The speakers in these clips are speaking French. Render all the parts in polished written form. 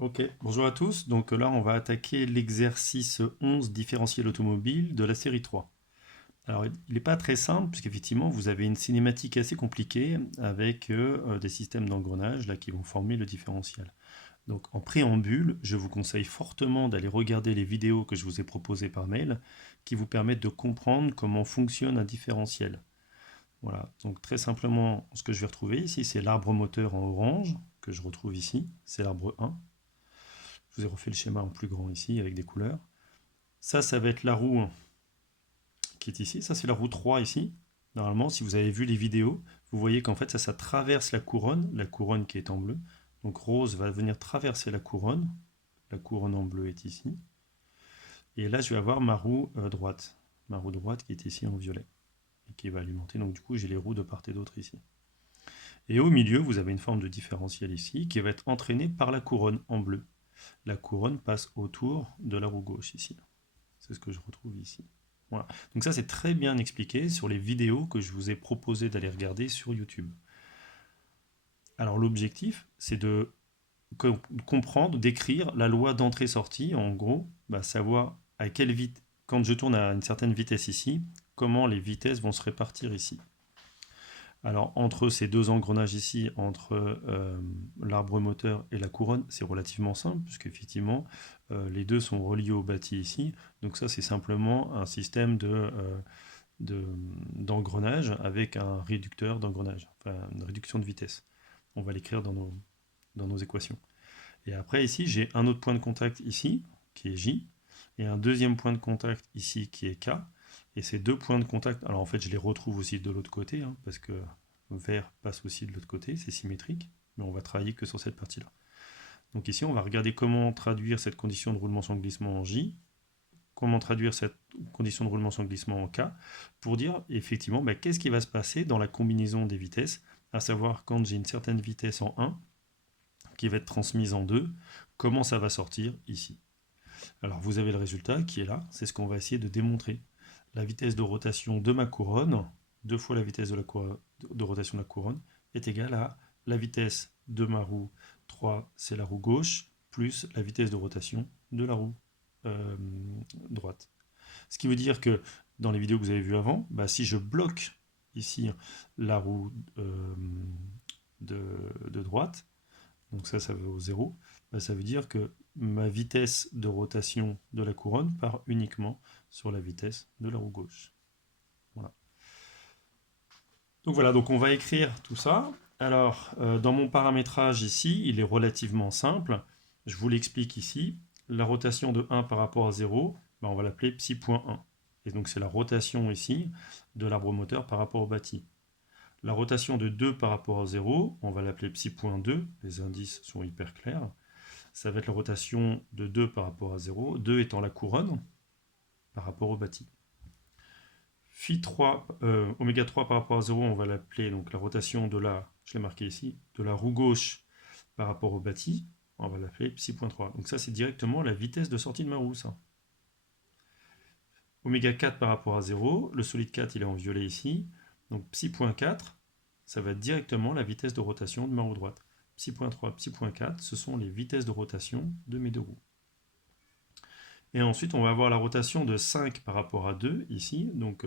Ok, bonjour à tous. Donc là, on va attaquer l'exercice 11 différentiel automobile de la série 3. Alors, il n'est pas très simple, puisqu'effectivement, vous avez une cinématique assez compliquée avec des systèmes d'engrenage là, qui vont former le différentiel. Donc, en préambule, je vous conseille fortement d'aller regarder les vidéos que je vous ai proposées par mail, qui vous permettent de comprendre comment fonctionne un différentiel. Voilà, donc très simplement, ce que je vais retrouver ici, c'est l'arbre moteur en orange, que je retrouve ici, c'est l'arbre 1. Je vous ai refait le schéma en plus grand ici avec des couleurs. Ça va être la roue qui est ici. Ça, c'est la roue 3 ici. Normalement, si vous avez vu les vidéos, vous voyez qu'en fait, ça traverse la couronne qui est en bleu. Donc rose va venir traverser la couronne en bleu est ici. Et là, je vais avoir ma roue droite. Ma roue droite qui est ici en violet. Et qui va alimenter. Donc du coup, j'ai les roues de part et d'autre ici. Et au milieu, vous avez une forme de différentiel ici qui va être entraînée par la couronne en bleu. La couronne passe autour de la roue gauche ici. C'est ce que je retrouve ici. Voilà. Donc ça, c'est très bien expliqué sur les vidéos que je vous ai proposé d'aller regarder sur YouTube. Alors l'objectif, c'est de comprendre, d'écrire la loi d'entrée-sortie, en gros, savoir à quelle vitesse, quand je tourne à une certaine vitesse ici, comment les vitesses vont se répartir ici. Alors entre ces deux engrenages ici, entre l'arbre moteur et la couronne, c'est relativement simple, puisqu'effectivement, les deux sont reliés au bâti ici. Donc ça, c'est simplement un système d'engrenage avec un réducteur d'engrenage, enfin une réduction de vitesse. On va l'écrire dans nos équations. Et après, ici, j'ai un autre point de contact ici, qui est J, et un deuxième point de contact ici, qui est K. Et ces deux points de contact, alors en fait, je les retrouve aussi de l'autre côté, hein, parce que vert passe aussi de l'autre côté, c'est symétrique, mais on va travailler que sur cette partie-là. Donc ici, on va regarder comment traduire cette condition de roulement sans glissement en J, comment traduire cette condition de roulement sans glissement en K, pour dire effectivement qu'est-ce qui va se passer dans la combinaison des vitesses, à savoir quand j'ai une certaine vitesse en 1, qui va être transmise en 2, comment ça va sortir ici. Alors vous avez le résultat qui est là, c'est ce qu'on va essayer de démontrer. La vitesse de rotation de ma couronne, 2 fois la vitesse de rotation de la couronne, est égale à la vitesse de ma roue 3, c'est la roue gauche, plus la vitesse de rotation de la roue droite. Ce qui veut dire que dans les vidéos que vous avez vues avant, si je bloque ici la roue de droite, donc ça vaut 0, ça veut dire que ma vitesse de rotation de la couronne part uniquement sur la vitesse de la roue gauche. Voilà. Donc voilà, donc on va écrire tout ça. Alors, dans mon paramétrage ici, il est relativement simple. Je vous l'explique ici. La rotation de 1 par rapport à 0, on va l'appeler psi.1. Et donc c'est la rotation ici de l'arbre moteur par rapport au bâti. La rotation de 2 par rapport à 0, on va l'appeler psi.2. Les indices sont hyper clairs. Ça va être la rotation de 2 par rapport à 0, 2 étant la couronne par rapport au bâti. Phi 3, oméga 3 par rapport à 0, on va l'appeler donc la rotation de la, je l'ai marqué ici, de la roue gauche par rapport au bâti, on va l'appeler psi.3. Donc ça c'est directement la vitesse de sortie de ma roue, ça. Oméga 4 par rapport à 0, le solide 4 il est en violet ici, donc psi.4, ça va être directement la vitesse de rotation de ma roue droite. Psi.3, psi.4, ce sont les vitesses de rotation de mes deux roues. Et ensuite, on va avoir la rotation de 5 par rapport à 2 ici, donc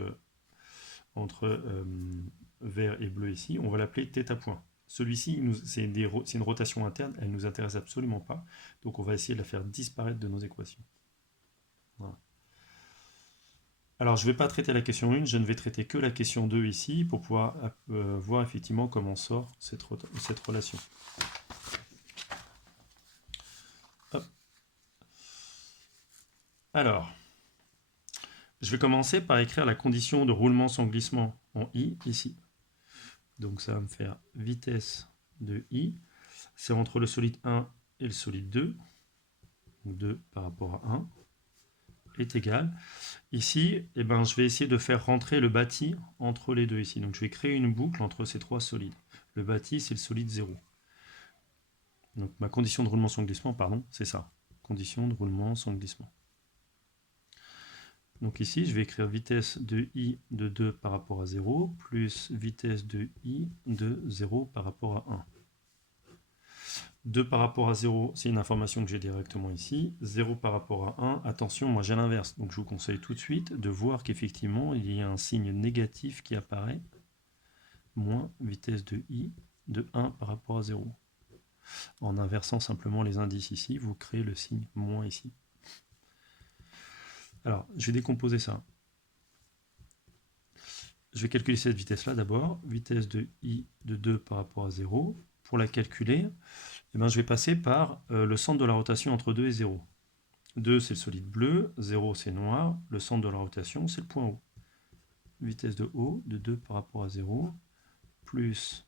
entre vert et bleu ici, on va l'appeler θ point. Celui-ci, c'est une rotation interne, elle ne nous intéresse absolument pas, donc on va essayer de la faire disparaître de nos équations. Voilà. Alors, je ne vais pas traiter la question 1, je ne vais traiter que la question 2 ici, pour pouvoir voir effectivement comment sort cette relation. Hop. Alors, je vais commencer par écrire la condition de roulement sans glissement en I ici. Donc ça va me faire vitesse de I, c'est entre le solide 1 et le solide 2, donc 2 par rapport à 1, est égal. Ici, je vais essayer de faire rentrer le bâti entre les deux ici. Donc je vais créer une boucle entre ces trois solides. Le bâti, c'est le solide 0. Donc ma condition de roulement sans glissement, pardon, c'est ça. Condition de roulement sans glissement. Donc ici, je vais écrire vitesse de I de 2 par rapport à 0, plus vitesse de I de 0 par rapport à 1. 2 par rapport à 0, c'est une information que j'ai directement ici. 0 par rapport à 1, attention, moi j'ai l'inverse. Donc je vous conseille tout de suite de voir qu'effectivement, il y a un signe négatif qui apparaît. Moins vitesse de i de 1 par rapport à 0. En inversant simplement les indices ici, vous créez le signe moins ici. Alors, je vais décomposer ça. Je vais calculer cette vitesse-là d'abord. Vitesse de i de 2 par rapport à 0. Pour la calculer, eh ben, je vais passer par le centre de la rotation entre 2 et 0. 2, c'est le solide bleu. 0, c'est noir. Le centre de la rotation, c'est le point O. Vitesse de O de 2 par rapport à 0, plus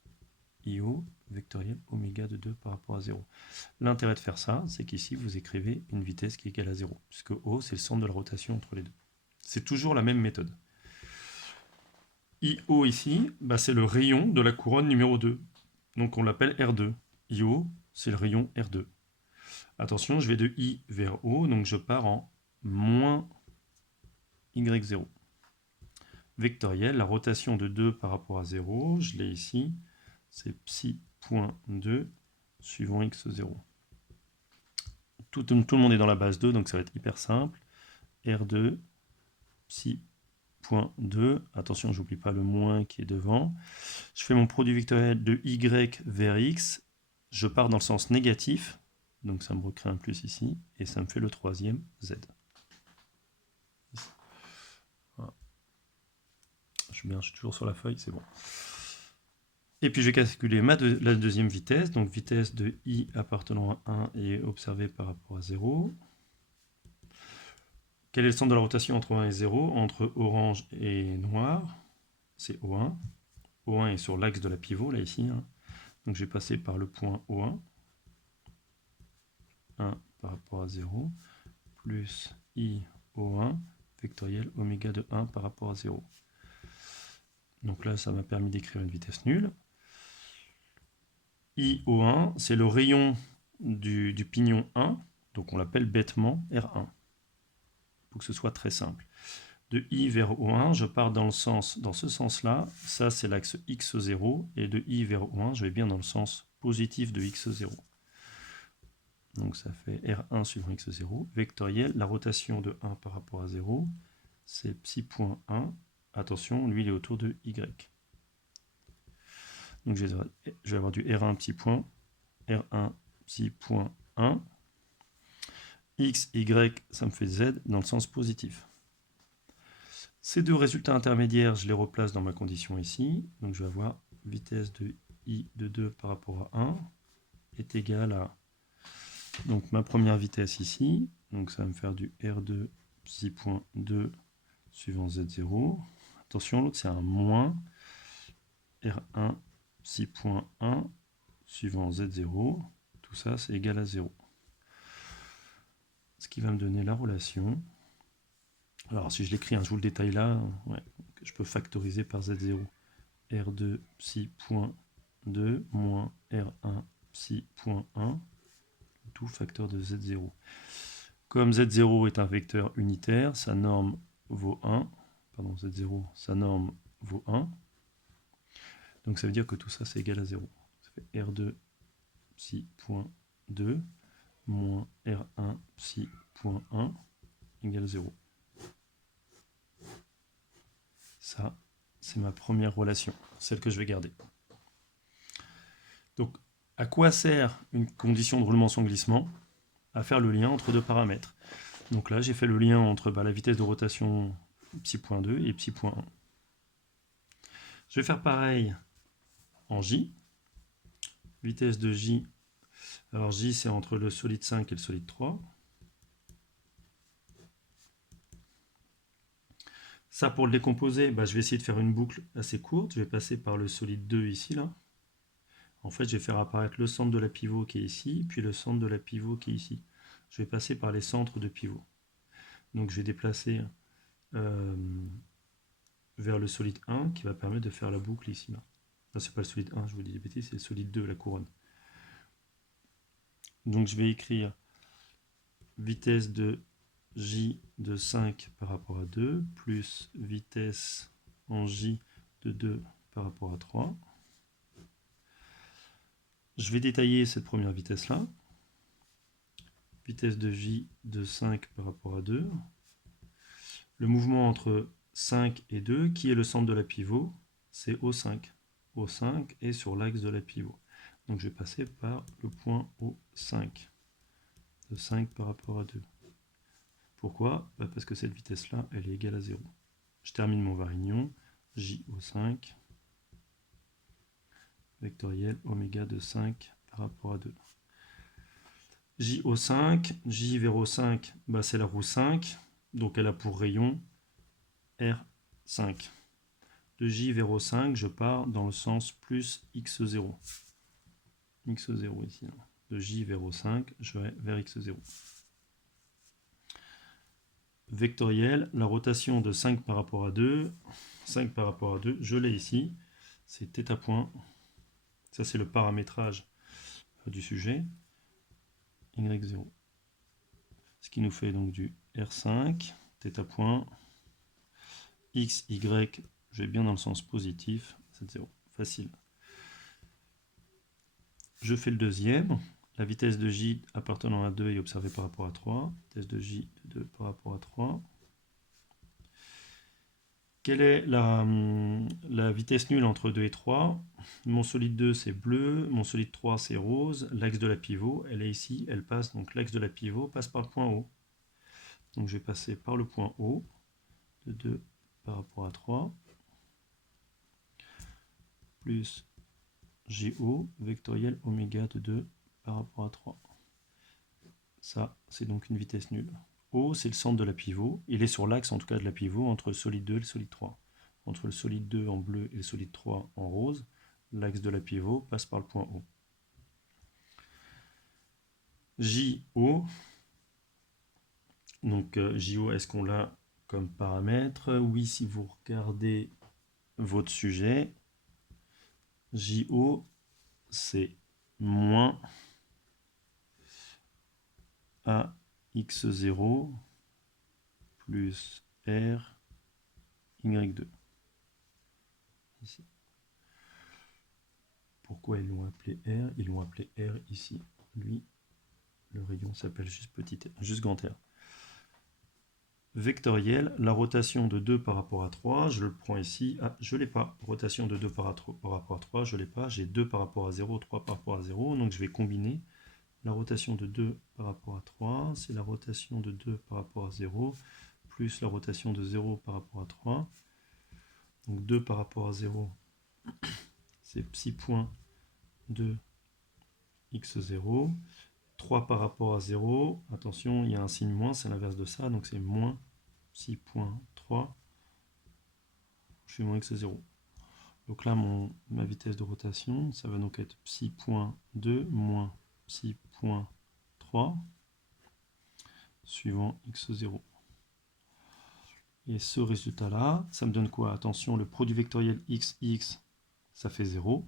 IO vectoriel oméga de 2 par rapport à 0. L'intérêt de faire ça, c'est qu'ici, vous écrivez une vitesse qui est égale à 0, puisque O, c'est le centre de la rotation entre les deux. C'est toujours la même méthode. IO ici, bah, c'est le rayon de la couronne numéro 2. Donc on l'appelle R2. IO, c'est le rayon R2. Attention, je vais de I vers O, donc je pars en moins Y0. Vectoriel, la rotation de 2 par rapport à 0, je l'ai ici, c'est psi.2 suivant x0. Tout le monde est dans la base 2, donc ça va être hyper simple. R2, psi.2, attention, j'oublie pas le moins qui est devant. Je fais mon produit vectoriel de y vers x, je pars dans le sens négatif, donc ça me recrée un plus ici, et ça me fait le troisième z. Voilà. Je suis toujours sur la feuille, c'est bon. Et puis je vais calculer la deuxième vitesse, donc vitesse de i appartenant à 1 et observée par rapport à 0. Quel est le centre de la rotation entre 1 et 0? Entre orange et noir, c'est O1. O1 est sur l'axe de la pivot, là ici. Hein. Donc je vais passer par le point O1. 1 par rapport à 0, plus i O1, vectoriel oméga de 1 par rapport à 0. Donc là, ça m'a permis d'écrire une vitesse nulle. IO1, c'est le rayon du pignon 1, donc on l'appelle bêtement R1, pour que ce soit très simple. De I vers O1, je pars dans ce sens-là, ça c'est l'axe X0, et de I vers O1, je vais bien dans le sens positif de X0. Donc ça fait R1 suivant X0, vectoriel, la rotation de 1 par rapport à 0, c'est psi.1, attention, lui il est autour de Y. Donc je vais avoir du R1 petit point, R1 petit point 1, X, Y, ça me fait Z dans le sens positif. Ces deux résultats intermédiaires, je les replace dans ma condition ici. Donc je vais avoir vitesse de I de 2 par rapport à 1 est égale à donc, ma première vitesse ici. Donc ça va me faire du R2 psi.2 suivant Z0. Attention, l'autre c'est un moins R1 psi.1 suivant Z0. Tout ça c'est égal à 0. Ce qui va me donner la relation. Alors si je l'écris, je vous le détaille là, ouais, je peux factoriser par Z0. R2 psi.2 moins R1 psi.1, tout facteur de Z0. Comme Z0 est un vecteur unitaire, sa norme vaut 1. Pardon, Z0, sa norme vaut 1. Donc ça veut dire que tout ça c'est égal à 0. Ça fait R2 psi.2 moins R1 psi.1 égale 0. Ça, c'est ma première relation, celle que je vais garder. Donc, à quoi sert une condition de roulement sans glissement? À faire le lien entre deux paramètres. Donc là, j'ai fait le lien entre la vitesse de rotation psi.2 et psi.1. Je vais faire pareil en J. Vitesse de J, alors J c'est entre le solide 5 et le solide 3. Ça, pour le décomposer, je vais essayer de faire une boucle assez courte. Je vais passer par le solide 2 ici, là. En fait, je vais faire apparaître le centre de la pivot qui est ici, puis le centre de la pivot qui est ici. Je vais passer par les centres de pivot. Donc je vais déplacer vers le solide 1 qui va permettre de faire la boucle ici. Là. Enfin, c'est pas le solide 1, je vous dis des bêtises, c'est le solide 2, la couronne. Donc je vais écrire vitesse de J de 5 par rapport à 2, plus vitesse en J de 2 par rapport à 3. Je vais détailler cette première vitesse-là. Vitesse de J de 5 par rapport à 2. Le mouvement entre 5 et 2, qui est le centre de la pivot, c'est O5. O5 est sur l'axe de la pivot. Donc je vais passer par le point O5, de 5 par rapport à 2. Pourquoi? Parce que cette vitesse-là, elle est égale à 0. Je termine mon varignon, JO5, vectoriel oméga de 5 par rapport à 2. JO5, J vers O5, c'est la roue 5, donc elle a pour rayon R5. De J vers O5, je pars dans le sens plus X0. X0 ici. De J vers O5, je vais vers X0. Vectoriel, la rotation de 5 par rapport à 2, 5 par rapport à 2, je l'ai ici, c'est θ point. Ça, c'est le paramétrage du sujet. Y0. Ce qui nous fait donc du R5, θ point, X, Y, je vais bien dans le sens positif, c'est 0. Facile. Je fais le deuxième. La vitesse de J appartenant à 2 est observée par rapport à 3. Vitesse de J de 2 par rapport à 3. Quelle est la vitesse nulle entre 2 et 3? Mon solide 2 c'est bleu, mon solide 3 c'est rose. L'axe de la pivot, elle est ici, elle passe, donc l'axe de la pivot passe par le point O. Donc je vais passer par le point O de 2 par rapport à 3, plus GO vectoriel oméga de 2 par rapport à 3. Ça, c'est donc une vitesse nulle. O, c'est le centre de la pivot. Il est sur l'axe, en tout cas, de la pivot, entre le solide 2 et le solide 3. Entre le solide 2 en bleu et le solide 3 en rose, l'axe de la pivot passe par le point O. JO, donc JO, est-ce qu'on l'a comme paramètre? Oui, si vous regardez votre sujet, JO, c'est moins AX0 plus R Y2. Ici. Pourquoi ils l'ont appelé R? Ils l'ont appelé R ici. Lui, le rayon s'appelle juste petit r, juste grand R. Vectoriel, la rotation de 2 par rapport à 3, je le prends ici. Ah, je ne l'ai pas. Rotation de 2 par rapport à 3, je ne l'ai pas. J'ai 2 par rapport à 0, 3 par rapport à 0. Donc je vais combiner. La rotation de 2 par rapport à 3, c'est la rotation de 2 par rapport à 0, plus la rotation de 0 par rapport à 3. Donc 2 par rapport à 0, c'est psi point 2 x0. 3 par rapport à 0, attention, il y a un signe moins, c'est l'inverse de ça, donc c'est moins psi.3, je suis moins x0. Donc là, ma vitesse de rotation, ça va donc être psi.2 moins psi.3, suivant x0. Et ce résultat-là, ça me donne quoi? Attention, le produit vectoriel x, ça fait 0.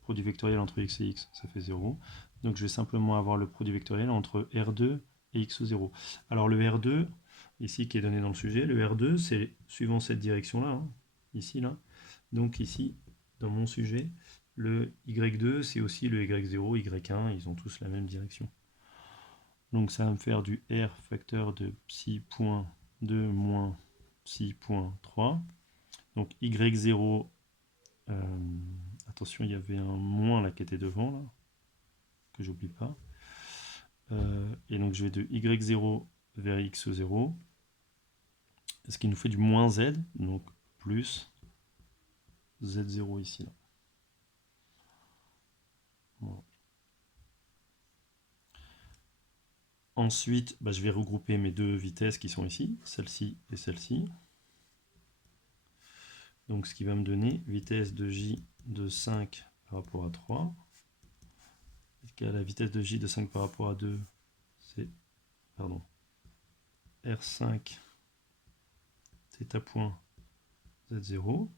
Produit vectoriel entre x et x, ça fait 0. Donc je vais simplement avoir le produit vectoriel entre R2 et x0. Alors le R2, ici qui est donné dans le sujet, le R2 c'est suivant cette direction-là, hein, ici, là. Donc ici, dans mon sujet, le Y2 c'est aussi le Y0, Y1, ils ont tous la même direction. Donc ça va me faire du R facteur de psi.2 moins psi.3. Donc Y0, attention, il y avait un moins là qui était devant, là, que j'oublie pas. Et donc je vais de Y0 vers X0, ce qui nous fait du moins Z, donc plus Z0 ici. Là. Voilà. Ensuite, je vais regrouper mes deux vitesses qui sont ici, celle-ci et celle-ci. Donc ce qui va me donner vitesse de J de 5 par rapport à 3. La vitesse de J de 5 par rapport à 2, c'est R5 θ point Z0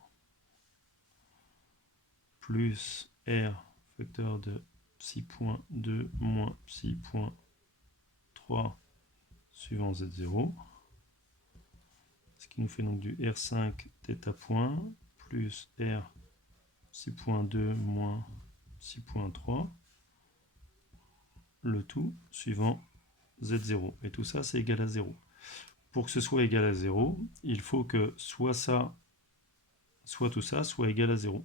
plus R facteur de psi.2 moins psi.3 suivant Z0, ce qui nous fait donc du R5 θ point plus R psi.2 moins 6.3, le tout suivant z0. Et tout ça, c'est égal à 0. Pour que ce soit égal à 0, il faut que soit ça, soit tout ça, soit égal à 0.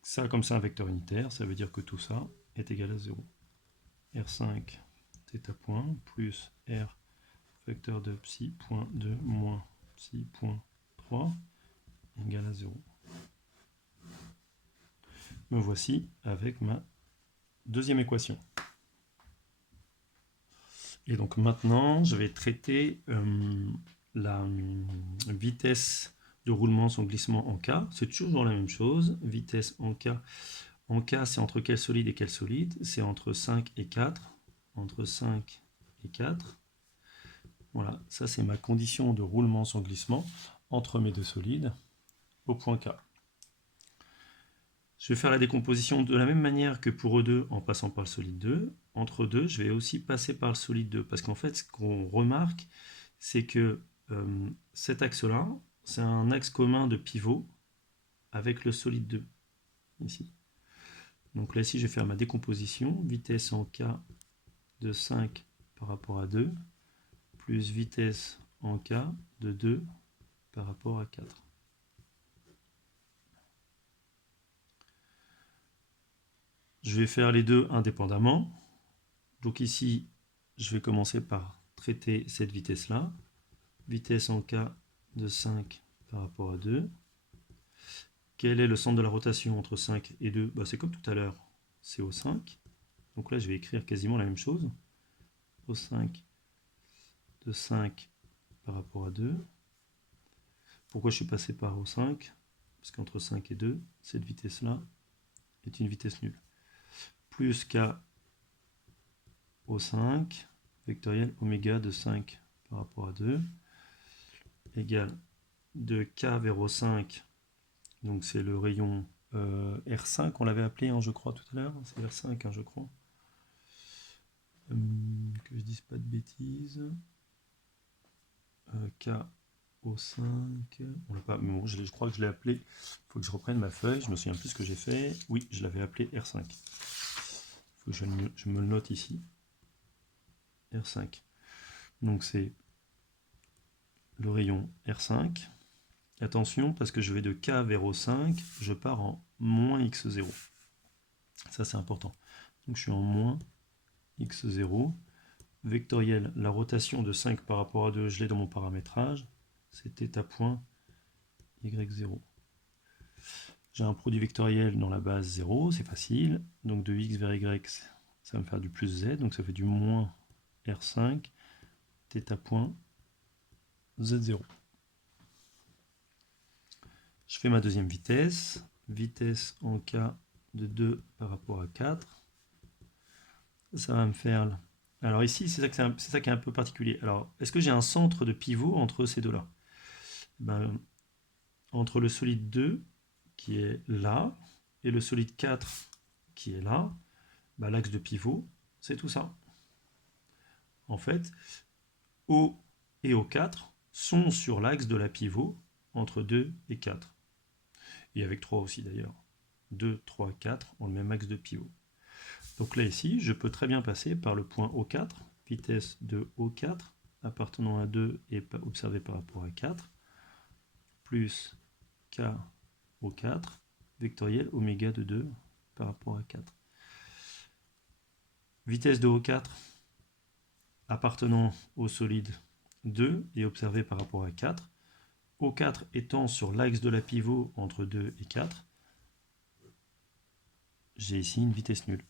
Ça, comme ça, un vecteur unitaire, ça veut dire que tout ça est égal à 0. R5 θ point plus R vecteur de psi point 2 moins psi point 3 égale à 0. Me voici avec ma deuxième équation. Et donc maintenant, je vais traiter la vitesse de roulement sans glissement en K. C'est toujours la même chose. Vitesse en K. En K, c'est entre quel solide et quel solide? C'est entre 5 et 4. Entre 5 et 4. Voilà, ça c'est ma condition de roulement sans glissement entre mes deux solides au point K. Je vais faire la décomposition de la même manière que pour E2 en passant par le solide 2. Entre 2, je vais aussi passer par le solide 2. Parce qu'en fait, ce qu'on remarque, c'est que cet axe-là, c'est un axe commun de pivot avec le solide 2, ici. Donc là, ici, je vais faire ma décomposition. Vitesse en K de 5 par rapport à 2, plus vitesse en K de 2 par rapport à 4. Je vais faire les deux indépendamment. Donc ici, je vais commencer par traiter cette vitesse-là. Vitesse en K de 5 par rapport à 2. Quel est le centre de la rotation entre 5 et 2? C'est comme tout à l'heure, c'est au 5. Donc là, je vais écrire quasiment la même chose. Au 5 de 5 par rapport à 2. Pourquoi je suis passé par au 5? Parce qu'entre 5 et 2, cette vitesse-là est une vitesse nulle. Plus K au 5, vectoriel oméga de 5 par rapport à 2, égale de K vers au 5, donc c'est le rayon R5, on l'avait appelé, je crois, tout à l'heure, c'est R5, je crois. Que je dise pas de bêtises. K au 5, on l'a pas, mais bon, je crois que je l'ai appelé, il faut que je reprenne ma feuille, je me souviens plus ce que j'ai fait, oui, je l'avais appelé R5. Il faut que je me le note ici. R5. Donc c'est le rayon R5. Attention, parce que je vais de K vers O5, je pars en moins x0. Ça, c'est important. Donc je suis en moins x0. Vectoriel, la rotation de 5 par rapport à 2, je l'ai dans mon paramétrage. C'est θ point y0. J'ai un produit vectoriel dans la base 0, c'est facile. Donc de x vers y, ça va me faire du plus z. Donc ça fait du moins R5, θ point z0. Je fais ma deuxième vitesse. Vitesse en K de 2 par rapport à 4. Ça va me faire... Alors ici, c'est ça qui est un peu particulier. Alors, est-ce que j'ai un centre de pivot entre ces deux-là? Entre le solide 2, qui est là, et le solide 4, qui est là, l'axe de pivot, c'est tout ça. En fait, O et O4 sont sur l'axe de la pivot entre 2 et 4. Et avec 3 aussi d'ailleurs. 2, 3, 4 ont le même axe de pivot. Donc là ici, je peux très bien passer par le point O4, vitesse de O4, appartenant à 2 et observé par rapport à 4, plus K O4, vectoriel oméga de 2 par rapport à 4. Vitesse de O4 appartenant au solide 2 et observé par rapport à 4. O4 étant sur l'axe de la pivot entre 2 et 4, j'ai ici une vitesse nulle.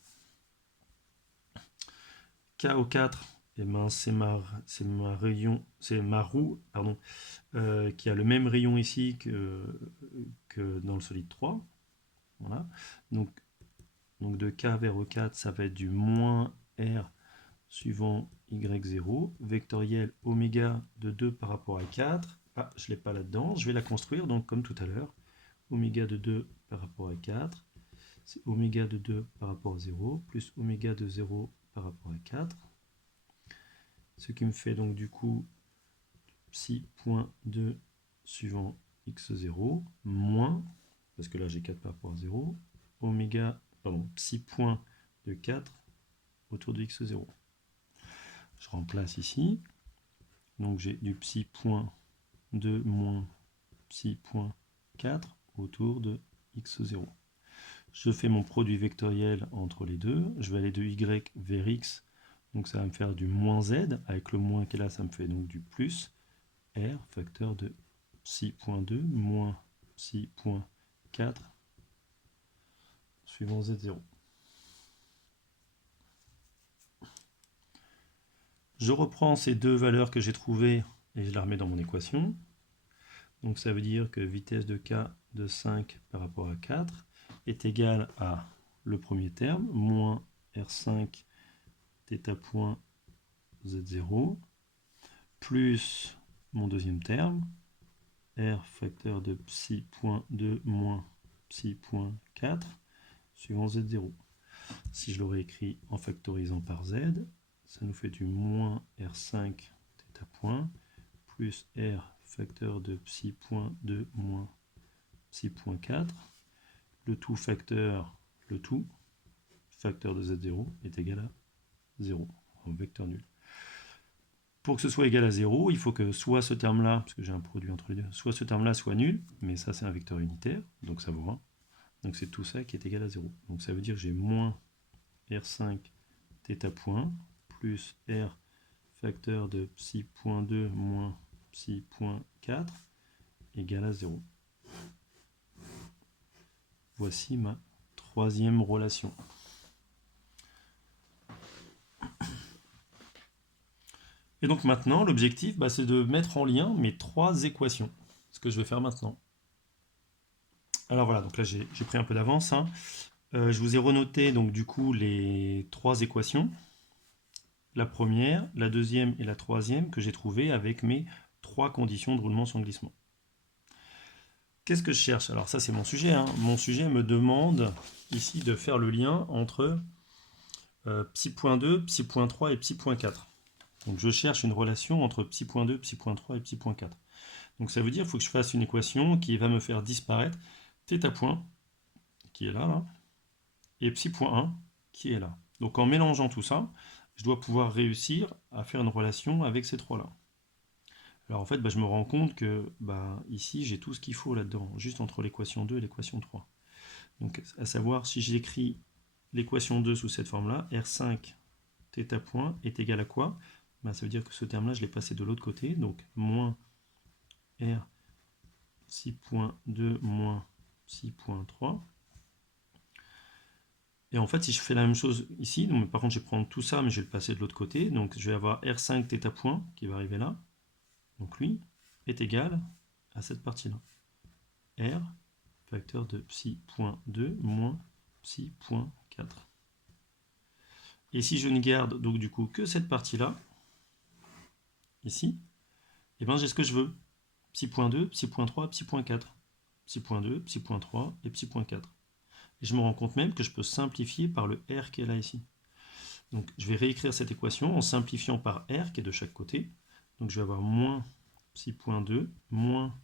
KO4, c'est ma roue qui a le même rayon ici que dans le solide 3. Voilà. Donc de K vers O4, ça va être du moins R suivant Y0, vectoriel oméga de 2 par rapport à 4. Ah, je ne l'ai pas là-dedans, je vais la construire, donc comme tout à l'heure, oméga de 2 par rapport à 4, c'est oméga de 2 par rapport à 0, plus oméga de 0 par rapport à 4, ce qui me fait donc du coup psi.2 suivant x0, moins, parce que là j'ai 4 par rapport à 0, oméga pardon, psi point de 4 autour de x0. Je remplace ici. Donc j'ai du psi point 2 moins psi point 4 autour de x0. Je fais mon produit vectoriel entre les deux. Je vais aller de y vers x. Donc ça va me faire du moins z. Avec le moins qui est là, ça me fait donc du plus r, facteur de psi point 2 moins psi point 4 suivant z0. Je reprends ces deux valeurs que j'ai trouvées et je les remets dans mon équation. Donc ça veut dire que vitesse de k de 5 par rapport à 4 est égale à le premier terme, moins R5 θ point Z0, plus mon deuxième terme, R facteur de psi point 2 moins psi point 4, suivant Z0. Si je l'aurais écrit en factorisant par Z, ça nous fait du moins R5 θ point, plus R facteur de psi point 2 moins psi point 4. Le tout facteur de Z0 est égal à 0, en vecteur nul. Pour que ce soit égal à 0, il faut que soit ce terme-là, parce que j'ai un produit entre les deux, soit ce terme-là soit nul, mais ça c'est un vecteur unitaire, donc ça vaut 1. Donc c'est tout ça qui est égal à 0. Donc ça veut dire que j'ai moins R5 θ point, plus R facteur de psi point 2 moins psi point 4 égale à 0. Voici ma troisième relation. Et donc maintenant, l'objectif, c'est de mettre en lien mes trois équations. Ce que je vais faire maintenant. Alors voilà, donc là j'ai pris un peu d'avance. Je vous ai renoté donc du coup les trois équations. La première, la deuxième et la troisième que j'ai trouvées avec mes trois conditions de roulement sans glissement. Qu'est-ce que je cherche? Alors ça c'est mon sujet. Mon sujet me demande ici de faire le lien entre psi.2, psi.3 et psi.4. Donc je cherche une relation entre psi.2, psi.3 et psi.4. Donc ça veut dire qu'il faut que je fasse une équation qui va me faire disparaître θ point, qui est là, et psi.1, qui est là. Donc en mélangeant tout ça, je dois pouvoir réussir à faire une relation avec ces trois-là. Alors en fait, je me rends compte que ici, j'ai tout ce qu'il faut là-dedans, juste entre l'équation 2 et l'équation 3. Donc à savoir, si j'écris l'équation 2 sous cette forme-là, R5 θ point est égal à quoi? Ça veut dire que ce terme-là, je l'ai passé de l'autre côté, donc moins R psi.2 moins psi.3. Et en fait, si je fais la même chose ici, donc, par contre, je vais prendre tout ça, mais je vais le passer de l'autre côté, donc je vais avoir R5 θ point qui va arriver là. Donc lui est égal à cette partie-là. R facteur de psi.2 moins psi.4. Et si je ne garde donc du coup que cette partie-là, ici, j'ai ce que je veux. Psi.2, psi.3, psi.4. Psi.2, psi.3 et psi.4. Et je me rends compte même que je peux simplifier par le R qui est là ici. Donc je vais réécrire cette équation en simplifiant par R qui est de chaque côté. Donc je vais avoir moins psi.2 moins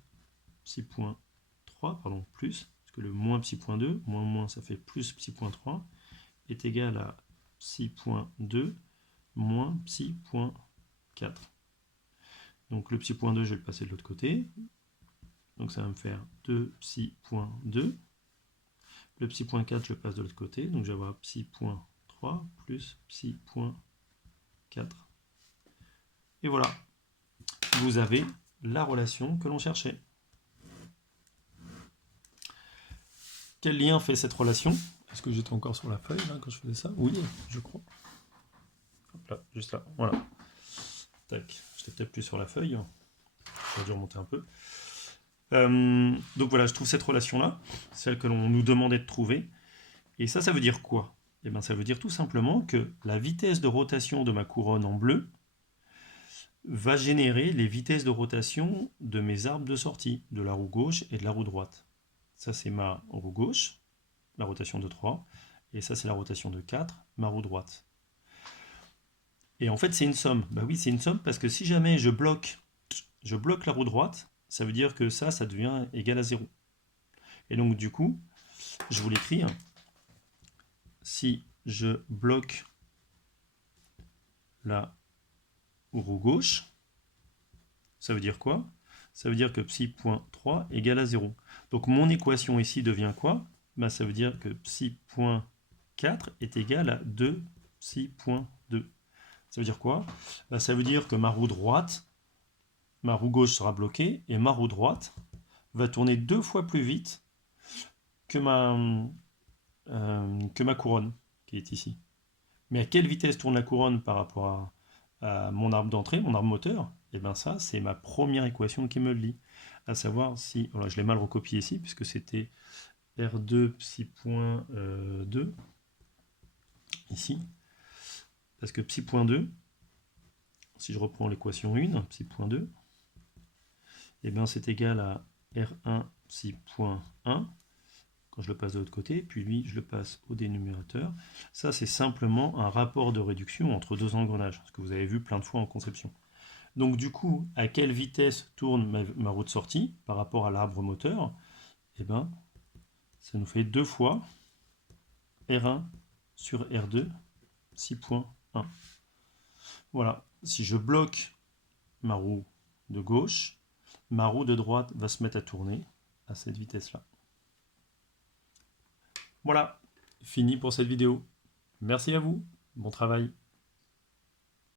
psi.3, plus, parce que le moins psi.2, moins ça fait plus psi.3, est égal à psi.2 moins psi.4. Donc le psi.2, je vais le passer de l'autre côté. Donc ça va me faire 2 psi.2. Le psi.4, je le place de l'autre côté. Donc je vais avoir psi.3 plus psi.4. Et voilà. Vous avez la relation que l'on cherchait. Quel lien fait cette relation? Est-ce que j'étais encore sur la feuille là, quand je faisais ça? Oui, je crois. Hop là, juste là. Voilà. Tac. J'étais peut-être plus sur la feuille. J'ai dû remonter un peu. Donc voilà, je trouve cette relation-là, celle que l'on nous demandait de trouver. Et ça veut dire quoi? Ça veut dire tout simplement que la vitesse de rotation de ma couronne en bleu va générer les vitesses de rotation de mes arbres de sortie, de la roue gauche et de la roue droite. Ça, c'est ma roue gauche, la rotation de 3, et ça, c'est la rotation de 4, ma roue droite. Et en fait, c'est une somme. Oui, c'est une somme parce que si jamais je bloque la roue droite, ça veut dire que ça devient égal à 0. Et donc, du coup, je vous l'écris, si je bloque la roue gauche, ça veut dire quoi? Ça veut dire que psi.3 égale à 0. Donc mon équation ici devient quoi? Ben, ça veut dire que psi.4 est égal à 2 psi.2. Ça veut dire quoi? Ben, ça veut dire que ma roue droite, ma roue gauche sera bloquée et ma roue droite va tourner 2 fois plus vite que ma couronne qui est ici. Mais à quelle vitesse tourne la couronne par rapport à mon arbre d'entrée, mon arbre moteur? Et bien ça, c'est ma première équation qui me le dit. À savoir si, voilà, je l'ai mal recopié ici, puisque c'était R2 psi.2, ici. Parce que psi.2, si je reprends l'équation 1, psi.2, et bien c'est égal à R1 psi.1, quand je le passe de l'autre côté, puis lui, je le passe au dénominateur. Ça, c'est simplement un rapport de réduction entre deux engrenages, ce que vous avez vu plein de fois en conception. Donc du coup, à quelle vitesse tourne ma roue de sortie par rapport à l'arbre moteur? Eh bien, ça nous fait 2 fois R1 sur R2, 6.1. Voilà, si je bloque ma roue de gauche, ma roue de droite va se mettre à tourner à cette vitesse-là. Voilà, fini pour cette vidéo. Merci à vous, bon travail.